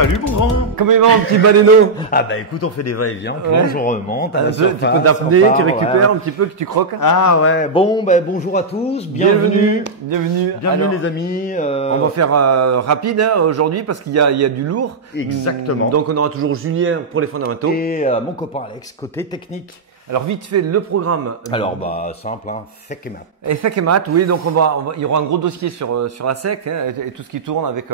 Salut mon grand. Comment il va mon petit baleineau? Ah bah écoute, on fait des va-et-vient, je remonte. Un petit peu d'apnée, tu récupères un petit peu, que tu croques. Ah ouais, bon, bah, bonjour à tous, bienvenue. Bienvenue. Alors, les amis. On va faire rapide aujourd'hui parce qu'il y a du lourd. Exactement. Donc on aura toujours Julien pour les fondamentaux. Et mon copain Alex, côté technique. Alors vite fait le programme. Alors bah simple, hein, Sec et Mat. Et Sec et Mat, oui, donc il y aura un gros dossier sur la SEC et tout ce qui tourne avec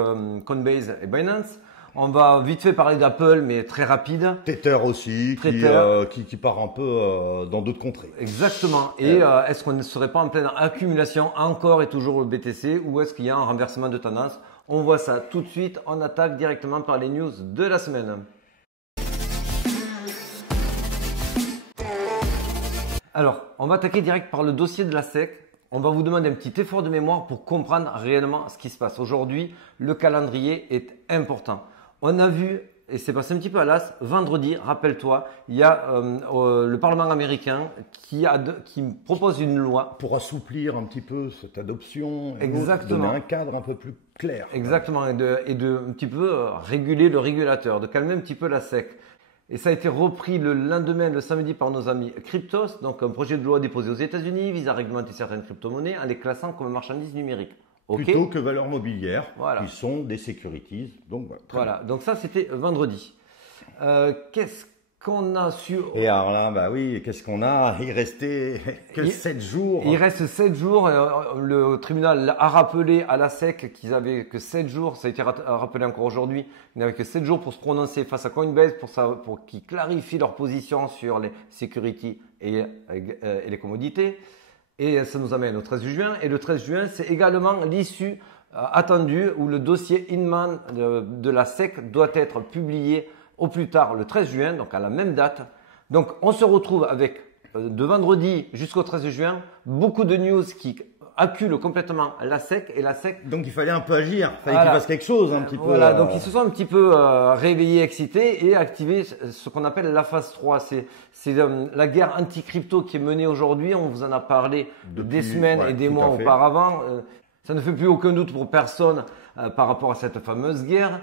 Coinbase et Binance. On va vite fait parler d'Apple, mais très rapide. Tether aussi, qui part un peu dans d'autres contrées. Exactement. Et est-ce qu'on ne serait pas en pleine accumulation encore et toujours le BTC, ou est-ce qu'il y a un renversement de tendance? On voit ça tout de suite. On attaque directement par les news de la semaine. Alors, on va attaquer direct par le dossier de la SEC. On va vous demander un petit effort de mémoire pour comprendre réellement ce qui se passe. Aujourd'hui, le calendrier est important. On a vu, et c'est passé un petit peu à l'as, vendredi, rappelle-toi, il y a le Parlement américain qui propose une loi. Pour assouplir un petit peu cette adoption, Exactement. Donner un cadre un peu plus clair. Exactement, et de un petit peu réguler le régulateur, de calmer un petit peu la SEC. Et ça a été repris le lendemain, le samedi, par nos amis Cryptos, donc un projet de loi déposé aux États-Unis vise à réglementer certaines crypto-monnaies en les classant comme marchandises numériques. Okay. Plutôt que valeurs mobilières, voilà. Qui sont des securities. Donc voilà, donc ça c'était vendredi. Qu'est-ce qu'on a su? Et alors là, bah oui, qu'est-ce qu'on a? Il restait que 7 jours. Il reste 7 jours. Le tribunal a rappelé à la SEC qu'ils avaient que 7 jours. Ça a été rappelé encore aujourd'hui. Ils n'avaient que 7 jours pour se prononcer face à Coinbase pour qu'ils clarifient leur position sur les securities et les commodités. Et ça nous amène au 13 juin. Et le 13 juin, c'est également l'issue attendue où le dossier Inman de la SEC doit être publié au plus tard le 13 juin, donc à la même date. Donc on se retrouve avec de vendredi jusqu'au 13 juin, beaucoup de news qui acculent complètement la SEC et la SEC. Donc il fallait un peu agir, il fallait qu'il fasse quelque chose un petit peu. Voilà, donc ils se sont un petit peu réveillés, excités et activé ce qu'on appelle la phase 3. C'est la guerre anti-crypto qui est menée aujourd'hui. On vous en a parlé des semaines et des mois auparavant. Ça ne fait plus aucun doute pour personne par rapport à cette fameuse guerre.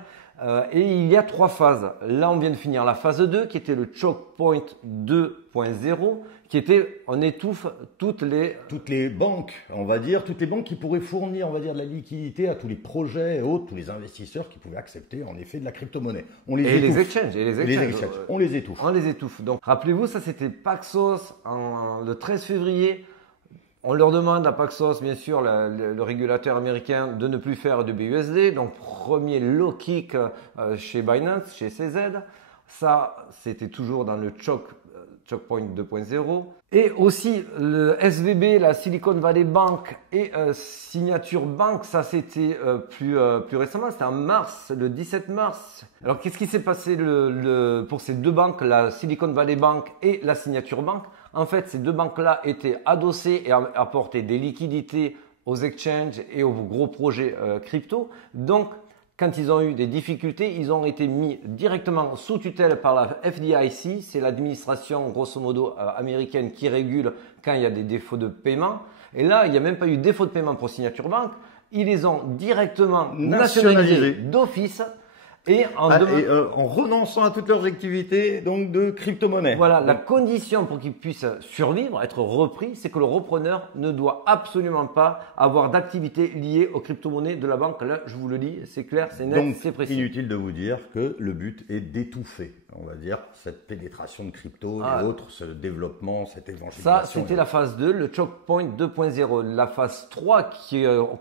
Et il y a 3 phases. Là, on vient de finir la phase 2 qui était le choke point 2.0 qui était on étouffe toutes les banques, on va dire, toutes les banques qui pourraient fournir, on va dire, de la liquidité à tous les projets et autres, tous les investisseurs qui pouvaient accepter en effet de la crypto-monnaie. On les étouffe. Les exchanges. On les étouffe. On les étouffe. Donc, rappelez-vous, ça c'était Paxos le 13 février. On leur demande à Paxos, bien sûr, le régulateur américain, de ne plus faire de BUSD. Donc, premier low kick chez Binance, chez CZ. Ça, c'était toujours dans le choke point 2.0. Et aussi, le SVB, la Silicon Valley Bank et Signature Bank, ça c'était plus récemment, c'était en mars, le 17 mars. Alors, qu'est-ce qui s'est passé pour ces deux banques, la Silicon Valley Bank et la Signature Bank? En fait, ces deux banques-là étaient adossées et apportaient des liquidités aux exchanges et aux gros projets crypto. Donc, quand ils ont eu des difficultés, ils ont été mis directement sous tutelle par la FDIC. C'est l'administration, grosso modo, américaine qui régule quand il y a des défauts de paiement. Et là, il n'y a même pas eu défaut de paiement pour Signature Bank. Ils les ont directement nationalisés d'office. Et en renonçant à toutes leurs activités donc de crypto-monnaie. Voilà, la condition pour qu'ils puissent survivre, être repris, c'est que le repreneur ne doit absolument pas avoir d'activité liée aux crypto-monnaies de la banque. Là, je vous le dis, c'est clair, c'est net, c'est précis. Inutile de vous dire que le but est d'étouffer, on va dire, cette pénétration de crypto et autres, ce développement, cette évangélisation. Ça, c'était la phase 2, le choke point 2.0. La phase 3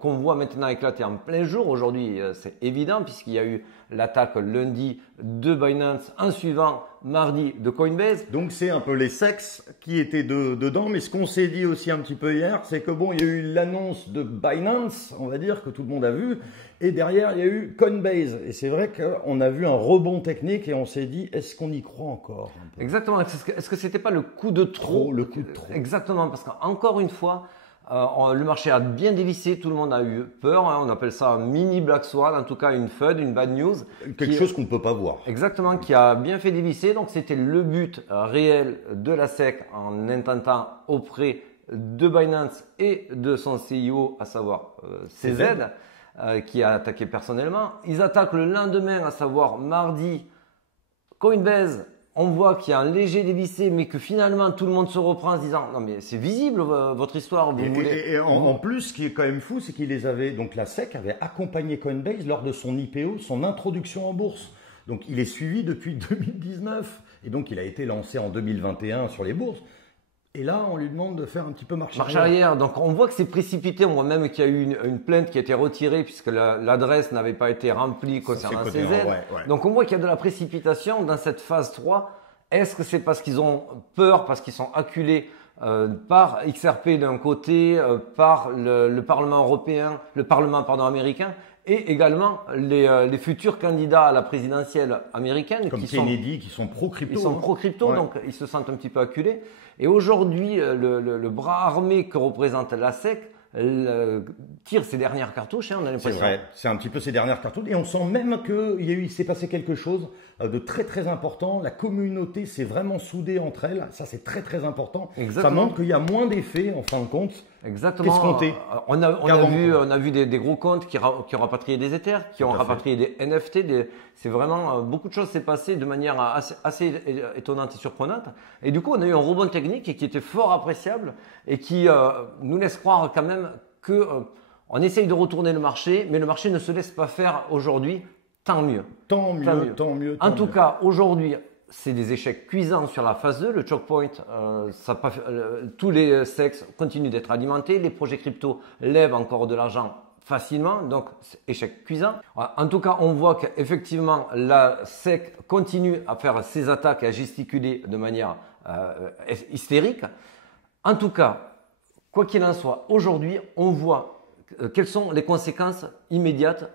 qu'on voit maintenant éclater en plein jour aujourd'hui, c'est évident puisqu'il y a eu l'attaque lundi de Binance, en suivant mardi de Coinbase. Donc c'est un peu les sexes qui étaient dedans, mais ce qu'on s'est dit aussi un petit peu hier, c'est que bon, il y a eu l'annonce de Binance, on va dire, que tout le monde a vu, et derrière il y a eu Coinbase. Et c'est vrai qu'on a vu un rebond technique et on s'est dit, est-ce qu'on y croit encore un peu? Exactement, est-ce que c'était pas le coup de trop? Le coup de trop. Exactement, parce qu'encore une fois, le marché a bien dévissé, tout le monde a eu peur, on appelle ça un mini Black Swan, en tout cas une FUD, une bad news. Quelque chose qu'on ne peut pas voir. Exactement, qui a bien fait dévisser, donc c'était le but réel de la SEC en intentant auprès de Binance et de son CIO, à savoir CZ, qui a attaqué personnellement. Ils attaquent le lendemain, à savoir mardi, Coinbase. On voit qu'il y a un léger dévissé, mais que finalement tout le monde se reprend en se disant non mais c'est visible votre histoire. Et en plus, ce qui est quand même fou, c'est qu'il les avait, donc la SEC avait accompagné Coinbase lors de son IPO, son introduction en bourse. Donc il est suivi depuis 2019 et donc il a été lancé en 2021 sur les bourses. Et là, on lui demande de faire un petit peu marche arrière. Donc on voit que c'est précipité. On voit même qu'il y a eu une plainte qui a été retirée puisque l'adresse n'avait pas été remplie concernant ces aides. Ouais. Donc on voit qu'il y a de la précipitation dans cette phase 3. Est-ce que c'est parce qu'ils ont peur, parce qu'ils sont acculés par XRP d'un côté, par le Parlement européen, le Parlement américain, et également les futurs candidats à la présidentielle américaine comme Kennedy, qui sont pro-crypto. Ils sont pro-crypto, donc ils se sentent un petit peu acculés. Et aujourd'hui, le bras armé que représente la SEC tire ses dernières cartouches, on a l'impression. C'est vrai, c'est un petit peu ses dernières cartouches. Et on sent même qu'il s'est passé quelque chose de très très important. La communauté s'est vraiment soudée entre elles. Ça, c'est très très important. Exactement. Ça montre qu'il y a moins d'effets, en fin de compte. Exactement. Qu'escompté. On a vu des gros comptes qui ont rapatrié des Ethers, qui ont rapatrié des NFT. C'est vraiment beaucoup de choses s'est passé de manière assez étonnante et surprenante. Et du coup, on a eu un rebond technique qui était fort appréciable et qui nous laisse croire quand même que on essaye de retourner le marché, mais le marché ne se laisse pas faire aujourd'hui. Tant mieux. Tant mieux. En tout cas, aujourd'hui, c'est des échecs cuisants sur la phase 2. Le choke point, tous les sexes continuent d'être alimentés. Les projets crypto lèvent encore de l'argent facilement. Donc, échec cuisant. En tout cas, on voit qu'effectivement, la SEC continue à faire ses attaques et à gesticuler de manière hystérique. En tout cas, quoi qu'il en soit, aujourd'hui, on voit quelles sont les conséquences immédiates.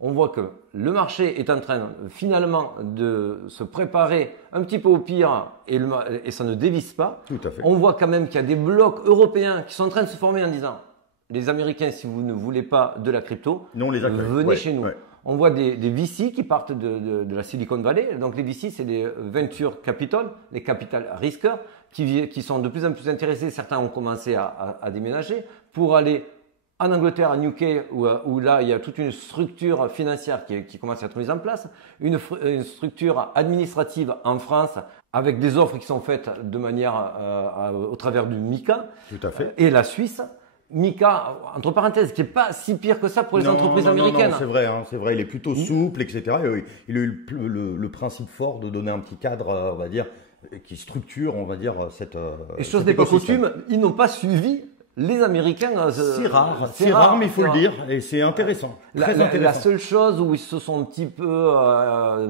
On voit que le marché est en train finalement de se préparer un petit peu au pire et ça ne dévisse pas. Tout à fait. On voit quand même qu'il y a des blocs européens qui sont en train de se former en disant les Américains, si vous ne voulez pas de la crypto, venez chez nous. Ouais. On voit des VC qui partent de la Silicon Valley. Donc les VC, c'est des venture capital, les capital risqueurs qui sont de plus en plus intéressés. Certains ont commencé à déménager pour aller en Angleterre, en UK, où là, il y a toute une structure financière qui commence à être mise en place, une structure administrative en France avec des offres qui sont faites de manière au travers du MiCA. Tout à fait. Et la Suisse. MiCA, entre parenthèses, qui n'est pas si pire que ça pour les entreprises américaines. Non, c'est vrai, il est plutôt souple, etc. Et il a eu le principe fort de donner un petit cadre, on va dire, qui structure, on va dire, cette. Et chose n'est pas coutume, ils n'ont pas suivi. Les Américains, c'est rare, mais il faut le dire, et c'est intéressant. La seule chose où ils se sont un petit peu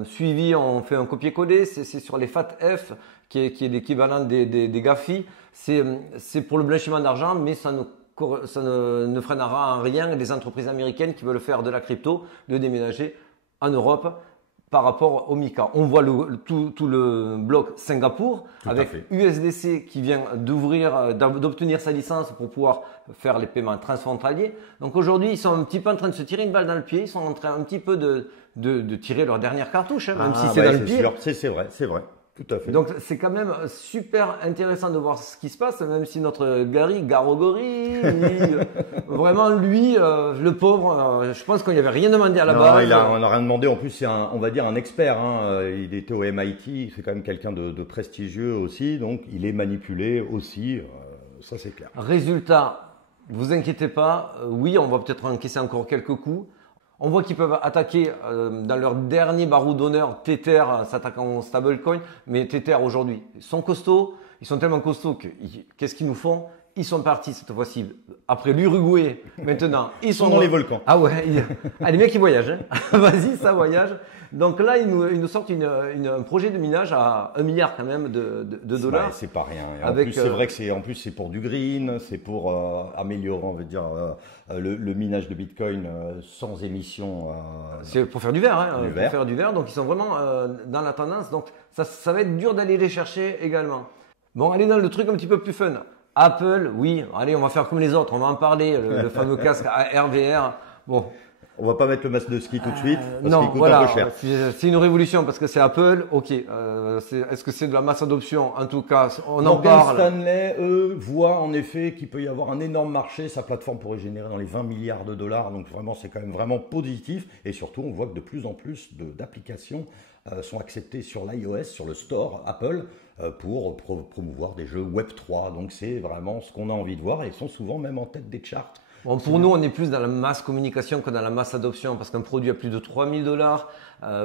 suivis, on fait un copier-coller, c'est sur les FATF, qui est l'équivalent des GAFI. C'est pour le blanchiment d'argent, mais ça ne freinera en rien les entreprises américaines qui veulent faire de la crypto, de déménager en Europe. Par rapport au MiCA, on voit tout le bloc Singapour avec USDC qui vient d'obtenir sa licence pour pouvoir faire les paiements transfrontaliers. Donc aujourd'hui, ils sont un petit peu en train de se tirer une balle dans le pied. Ils sont en train un petit peu de tirer leur dernière cartouche, même si c'est dans le pied. C'est vrai. Tout à fait. Donc c'est quand même super intéressant de voir ce qui se passe, même si notre Gary Garogori, vraiment lui, le pauvre, je pense qu'on lui avait rien demandé à la base. On n'a rien demandé. En plus, c'est on va dire un expert. Il était au MIT, c'est quand même quelqu'un de prestigieux aussi, donc il est manipulé aussi. Ça c'est clair. Résultat, vous inquiétez pas. Oui, on va peut-être encaisser encore quelques coups. On voit qu'ils peuvent attaquer dans leur dernier barreau d'honneur Tether, s'attaquant au stablecoin. Mais Tether aujourd'hui, ils sont costauds. Ils sont tellement costauds que qu'est-ce qu'ils nous font? Ils sont partis cette fois-ci après l'Uruguay. Maintenant, ils sont dans les volcans. Ah ouais, les mecs ils voyagent. Hein. Vas-y, ça voyage. Donc là, ils nous sortent un projet de minage à 1 milliard quand même de dollars. C'est pas rien. Et en plus, c'est vrai que c'est pour du green, c'est pour améliorer, on veut dire, le minage de Bitcoin sans émission. C'est pour faire du vert, hein. Pour faire du vert. Donc ils sont vraiment dans la tendance. Donc ça va être dur d'aller les chercher également. Bon, allez dans le truc un petit peu plus fun. Apple, oui, allez, on va faire comme les autres, on va en parler, le fameux casque AR/VR. Bon, On va pas mettre le masque de ski tout de suite parce non, qu'il coûte voilà, un peu cher. c'est une révolution parce que c'est Apple, ok. Est-ce que c'est de la masse adoption? En tout cas, on en Morgan parle. Stanley, eux, voient en effet qu'il peut y avoir un énorme marché. Sa plateforme pourrait générer dans les 20 milliards de dollars. Donc vraiment, c'est quand même vraiment positif. Et surtout, on voit que de plus en plus d'applications sont acceptées sur l'iOS, sur le store Apple, pour promouvoir des jeux Web3. Donc c'est vraiment ce qu'on a envie de voir. Et ils sont souvent même en tête des charts. Bon, pour nous, on est plus dans la masse communication que dans la masse adoption parce qu'un produit à plus de 3000 dollars,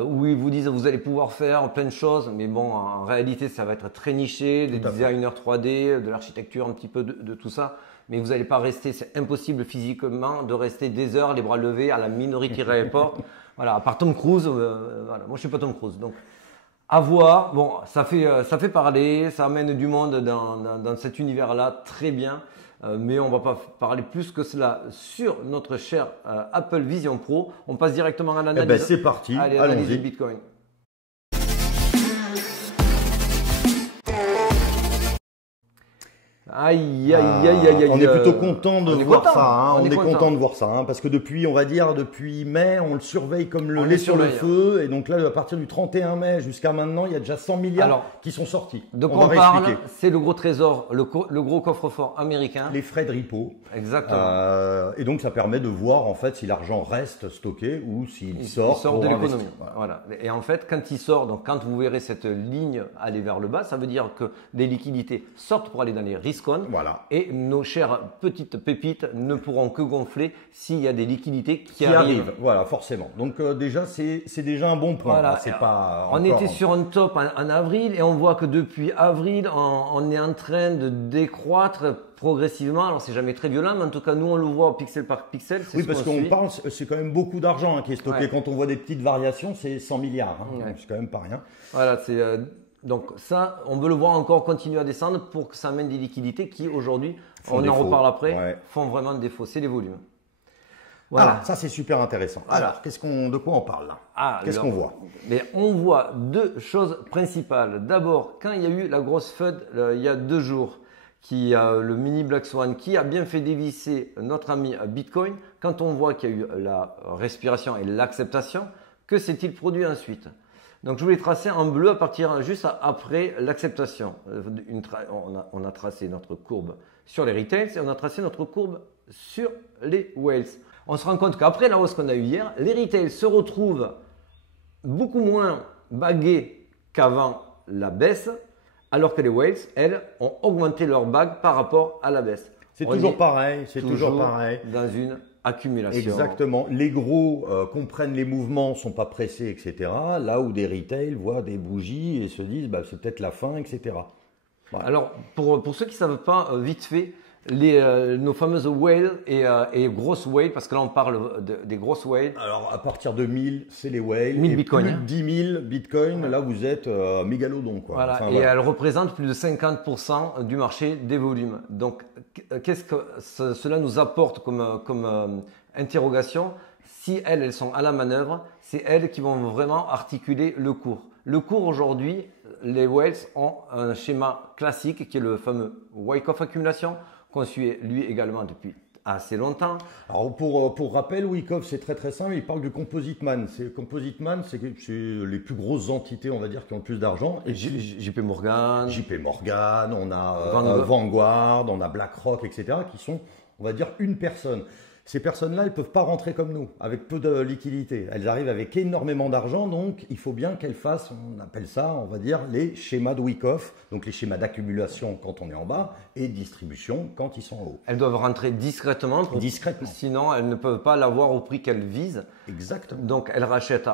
où ils vous disent vous allez pouvoir faire plein de choses, mais bon, en réalité, ça va être très niché, des designers 3D, de l'architecture, un petit peu de tout ça. Mais vous n'allez pas rester, c'est impossible physiquement de rester des heures les bras levés à la Minority Report. Voilà, à part Tom Cruise, voilà, moi je suis pas Tom Cruise. Donc, à voir. Bon, ça fait parler, ça amène du monde dans cet univers-là, très bien. Mais on va pas parler plus que cela sur notre cher Apple Vision Pro. On passe directement à l'analyse. Eh ben, c'est parti, Allez, analyse du allons-y. Bitcoin. Aïe, aïe, aïe, aïe, aïe. On est plutôt content de voir ça. Hein. On est content. content de voir ça, hein, parce que depuis, on va dire, depuis mai, on le surveille comme le On lait le sur le surveille. feu. Et donc là, à partir du 31 mai jusqu'à maintenant, il y a déjà 100 milliards Alors, qui sont sortis. De On quoi va on parle? réexpliquer. C'est le gros trésor, le gros coffre-fort américain. Les frais de repo. Exactement. Et donc, ça permet de voir en fait si l'argent reste stocké ou s'il sort. Il sort pour de investir. l'économie. Voilà. Et en fait, quand il sort, donc quand vous verrez cette ligne aller vers le bas, ça veut dire que des liquidités sortent pour aller dans les risk-on. Voilà. Et nos chères petites pépites ne pourront que gonfler s'il y a des liquidités qui Qui arrivent. arrive, voilà, forcément. Donc déjà, c'est déjà un bon point. Voilà. C'est pas On encore- était sur un top en avril et on voit que depuis avril, on est en train de décroître progressivement. Alors c'est jamais très violent, mais en tout cas nous on le voit pixel par pixel. C'est Oui, ce parce qu'on qu'on suit. parle, c'est quand même beaucoup d'argent hein, qui est stocké. Ouais. Quand on voit des petites variations, c'est 100 milliards. Hein. Ouais. Donc, c'est quand même pas rien. Voilà, donc ça, on veut le voir encore continuer à descendre pour que ça amène des liquidités qui aujourd'hui, Font on en défaut. reparle après, Ouais. font vraiment défaut. C'est les volumes. Voilà. Ah, ça c'est super intéressant. Voilà. Alors, de quoi on parle là Ah, Qu'est-ce alors, qu'on voit Mais on voit deux choses principales. D'abord, quand il y a eu la grosse FUD il y a 2 jours, qui a le mini Black Swan, qui a bien fait dévisser notre ami Bitcoin, quand on voit qu'il y a eu la respiration et l'acceptation, que s'est-il produit ensuite? Donc je voulais tracer en bleu à partir juste après l'acceptation. On a tracé notre courbe sur les retails et on a tracé notre courbe sur les whales. On se rend compte qu'après la hausse qu'on a eue hier, les retails se retrouvent beaucoup moins bagués qu'avant la baisse, alors que les whales, elles, ont augmenté leur bague par rapport à la baisse. C'est On toujours est pareil. C'est toujours pareil. dans une accumulation. Exactement. Les gros comprennent les mouvements, sont pas pressés, etc. Là où des retails voient des bougies et se disent, bah, c'est peut-être la fin, etc. Voilà. Alors, pour ceux qui ne savent pas, vite fait, nos fameuses whales et grosses whales, parce que là on parle des grosses whales. Alors, à partir de 1000, c'est les whales. 1000 et bitcoins, plus hein. de 10 000 bitcoins, là vous êtes mégalodon. Quoi. Voilà, Enfin, et voilà. elles représentent plus de 50% du marché des volumes. Donc, qu'est-ce que cela nous apporte comme interrogation? Si elles sont à la manœuvre, c'est elles qui vont vraiment articuler le cours. Le cours aujourd'hui, les whales ont un schéma classique qui est le fameux Wyckoff accumulation, qu'on suit lui également depuis assez longtemps. Alors pour rappel, Wyckoff, c'est très très simple, il parle du Composite Man. Composite Man, c'est les plus grosses entités, on va dire, qui ont le plus d'argent. Et JP Morgan. JP Morgan, on a Vanguard. Vanguard, on a BlackRock, etc., qui sont, on va dire, une personne. Ces personnes-là, elles ne peuvent pas rentrer comme nous, avec peu de liquidité. Elles arrivent avec énormément d'argent, donc il faut bien qu'elles fassent, on appelle ça, on va dire, les schémas de Wyckoff, donc les schémas d'accumulation quand on est en bas et distribution quand ils sont en haut. Elles doivent rentrer discrètement. Discrètement. Sinon, elles ne peuvent pas l'avoir au prix qu'elles visent. Exactement. Donc, elles rachètent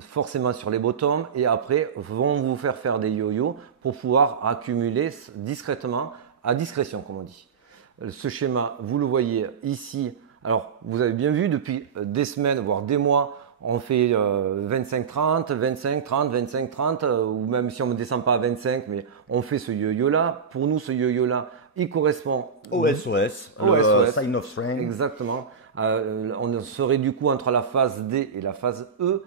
forcément sur les bottoms et après vont vous faire des yo-yo pour pouvoir accumuler discrètement, à discrétion, comme on dit. Ce schéma, vous le voyez ici. Alors, vous avez bien vu, depuis des semaines, voire des mois, on fait 25-30, 25-30, 25-30, ou même si on ne descend pas à 25, mais on fait ce yo-yo-là. Pour nous, ce yo-yo-là, il correspond au SOS, le Sign of Strength. Exactement. On serait du coup entre la phase D et la phase E.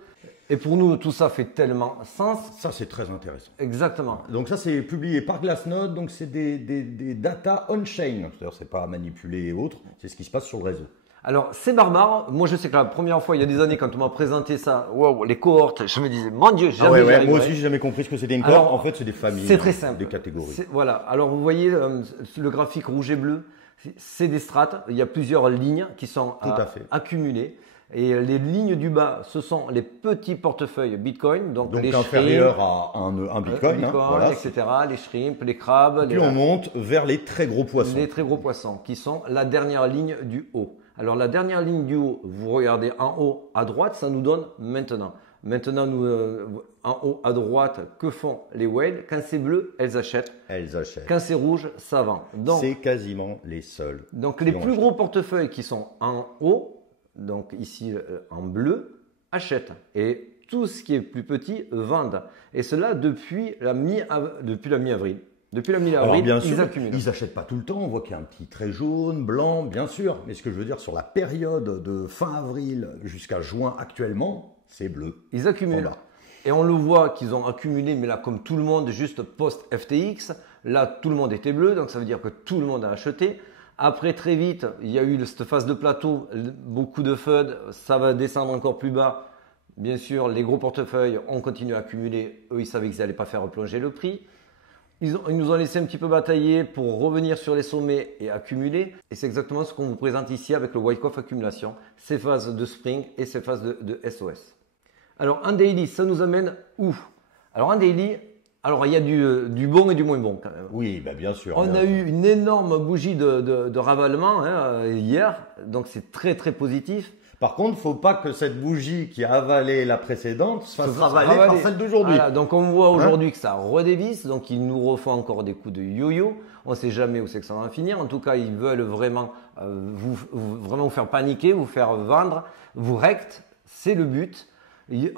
Et pour nous, tout ça fait tellement sens. Ça, c'est très intéressant. Exactement. Donc ça, c'est publié par Glassnode, donc c'est des data on-chain. C'est-à-dire, c'est pas manipulé et autres, c'est ce qui se passe sur le réseau. Alors, c'est barbare. Moi, je sais que la première fois, il y a des années, quand on m'a présenté ça, wow, les cohortes, je me disais, mon Dieu, jamais j'y arriverai. Moi aussi, j'ai jamais compris ce que c'était une cohorte. En fait, c'est des familles. C'est très simple. Des catégories. Voilà. Alors, vous voyez le graphique rouge et bleu, c'est des strates. Il y a plusieurs lignes qui sont accumulées. Et les lignes du bas, ce sont les petits portefeuilles Bitcoin, donc les inférieurs à un Bitcoin, voilà, etc. Les shrimps, les crabes. Puis on monte vers les très gros poissons. Les très gros poissons, qui sont la dernière ligne du haut. Alors la dernière ligne du haut, vous regardez en haut à droite, ça nous donne maintenant. Maintenant, nous, en haut à droite, que font les whales? Quand c'est bleu, elles achètent. Quand c'est rouge, ça vend. C'est quasiment les seuls. Donc les plus gros portefeuilles qui sont en haut, donc ici en bleu, achètent. Et tout ce qui est plus petit vendent. Et cela depuis la mi-avril. Depuis la mi-avril, ils accumulent. Ils n'achètent pas tout le temps. On voit qu'il y a un petit trait jaune, blanc, bien sûr. Mais ce que je veux dire, sur la période de fin avril jusqu'à juin actuellement, c'est bleu. Ils accumulent. Et on le voit qu'ils ont accumulé, mais là, comme tout le monde, juste post-FTX, là, tout le monde était bleu. Donc, ça veut dire que tout le monde a acheté. Après, très vite, il y a eu cette phase de plateau, beaucoup de FUD, ça va descendre encore plus bas. Bien sûr, les gros portefeuilles ont continué à accumuler. Eux, ils savaient qu'ils n'allaient pas faire replonger le prix. Ils nous ont laissé un petit peu batailler pour revenir sur les sommets et accumuler. Et c'est exactement ce qu'on vous présente ici avec le Wyckoff accumulation, ces phases de spring et ces phases de SOS. Alors, en daily, ça nous amène où? Alors, en daily, il y a du bon et du moins bon quand même. Oui, bien sûr. On a eu une énorme bougie de ravalement hier, donc c'est très très positif. Par contre, il ne faut pas que cette bougie qui a avalé la précédente se fasse ravaler par celle d'aujourd'hui. Voilà, donc on voit aujourd'hui que ça redévisse, donc ils nous refont encore des coups de yo-yo. On ne sait jamais où c'est que ça va finir. En tout cas, ils veulent vraiment vous faire paniquer, vous faire vendre, vous rect, c'est le but.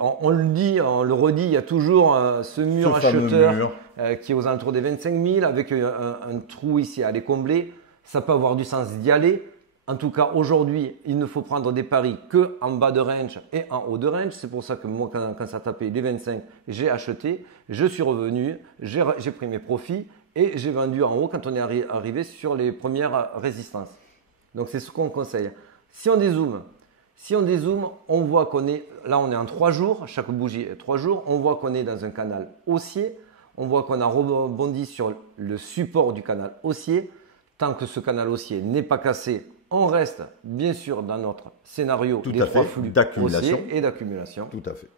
On le dit, on le redit, il y a toujours ce mur acheteur qui est aux alentours des 25 000 avec un trou ici à aller combler. Ça peut avoir du sens d'y aller. En tout cas, aujourd'hui, il ne faut prendre des paris que en bas de range et en haut de range. C'est pour ça que moi, quand ça tapait les 25, j'ai acheté, je suis revenu, j'ai pris mes profits et j'ai vendu en haut quand on est arrivé sur les premières résistances. Donc, c'est ce qu'on conseille. Si on dézoome, on voit qu'on est, là on est en 3 jours, chaque bougie est 3 jours, on voit qu'on est dans un canal haussier, on voit qu'on a rebondi sur le support du canal haussier. Tant que ce canal haussier n'est pas cassé, on reste bien sûr dans notre scénario des 3 flux haussiers et d'accumulation. Tout à fait.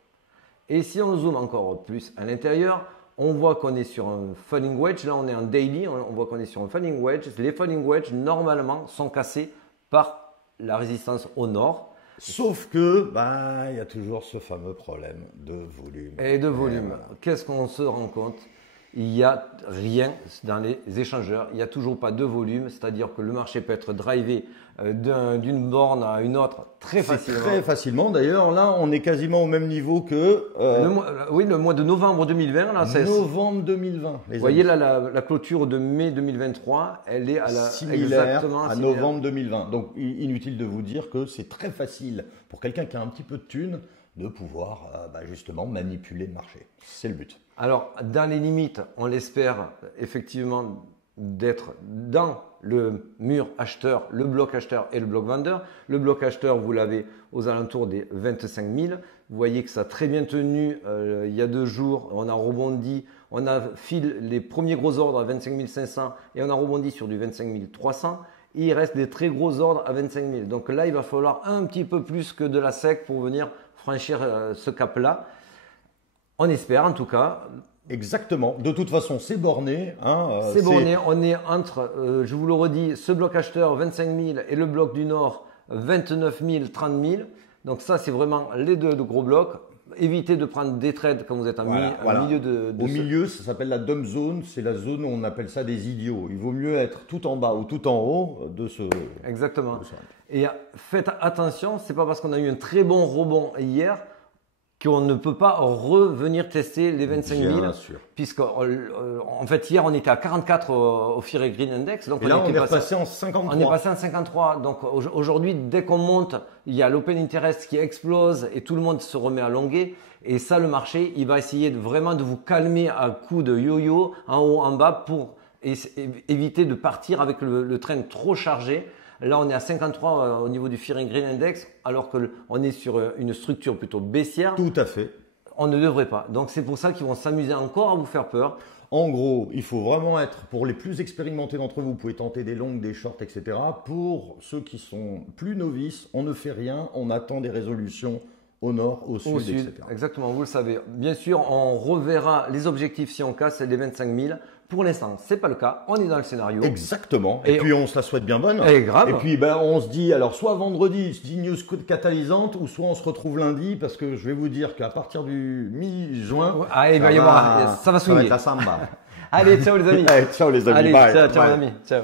Et si on zoome encore plus à l'intérieur, on voit qu'on est sur un falling wedge, là on est en daily, on voit qu'on est sur un falling wedge. Les falling wedge normalement sont cassés par la résistance au nord. Sauf que, il y a toujours ce fameux problème de volume. Et de volume. Voilà. Qu'est-ce qu'on se rend compte? Il n'y a rien dans les échangeurs. Il n'y a toujours pas de volume. C'est-à-dire que le marché peut être drivé d'une borne à une autre très facilement. Très facilement. D'ailleurs, là, on est quasiment au même niveau que… le mois de novembre 2020. Là, novembre 2020. Vous voyez là, la clôture de mai 2023, elle est exactement à novembre 2020. Donc, inutile de vous dire que c'est très facile pour quelqu'un qui a un petit peu de thunes de pouvoir justement manipuler le marché. C'est le but. Alors, dans les limites, on l'espère effectivement d'être dans le mur acheteur, le bloc acheteur et le bloc vendeur. Le bloc acheteur, vous l'avez aux alentours des 25 000. Vous voyez que ça a très bien tenu il y a 2 jours. On a rebondi, on a filé les premiers gros ordres à 25 500 et on a rebondi sur du 25 300. Et il reste des très gros ordres à 25 000. Donc là, il va falloir un petit peu plus que de la SEC pour venir franchir ce cap-là. On espère en tout cas. Exactement. De toute façon, c'est borné. C'est borné. On est entre, je vous le redis, ce bloc acheteur 25 000 et le bloc du Nord 29 000, 30 000. Donc ça, c'est vraiment les deux de gros blocs. Évitez de prendre des trades quand vous êtes en milieu de Au milieu, ça s'appelle la dump zone. C'est la zone où on appelle ça des idiots. Il vaut mieux être tout en bas ou tout en haut de ce… Exactement. Et faites attention, c'est pas parce qu'on a eu un très bon rebond hier qu'on ne peut pas revenir tester les 25 000. Bien sûr. Puisque, en fait, hier, on était à 44 au Fear and Greed Index. Donc et là, on est passé en 53. On est passé en 53. Donc, aujourd'hui, dès qu'on monte, il y a l'open interest qui explose et tout le monde se remet à longuer. Et ça, le marché, il va essayer vraiment de vous calmer à coups de yo-yo, en haut, en bas, pour éviter de partir avec le train trop chargé. Là, on est à 53 au niveau du Fear and Greed Index, alors qu'on est sur une structure plutôt baissière. Tout à fait. On ne devrait pas. Donc, c'est pour ça qu'ils vont s'amuser encore à vous faire peur. En gros, il faut vraiment être, pour les plus expérimentés d'entre vous, vous pouvez tenter des longues, des shorts, etc. Pour ceux qui sont plus novices, on ne fait rien, on attend des résolutions au nord, au sud, etc. Exactement, vous le savez. Bien sûr, on reverra les objectifs si on casse les 25 000. Pour l'instant, c'est pas le cas. On est dans le scénario. Exactement. Et puis on se la souhaite bien bonne. Et grave. Et puis on se dit, alors soit vendredi, se dit news catalysante, ou soit on se retrouve lundi, parce que je vais vous dire qu'à partir du mi-juin, il va y avoir, ça va swinguer. Ça va être la samba. Allez, ciao les amis. Allez, ciao les amis. Allez, bye. ciao les Bye. amis. Ciao.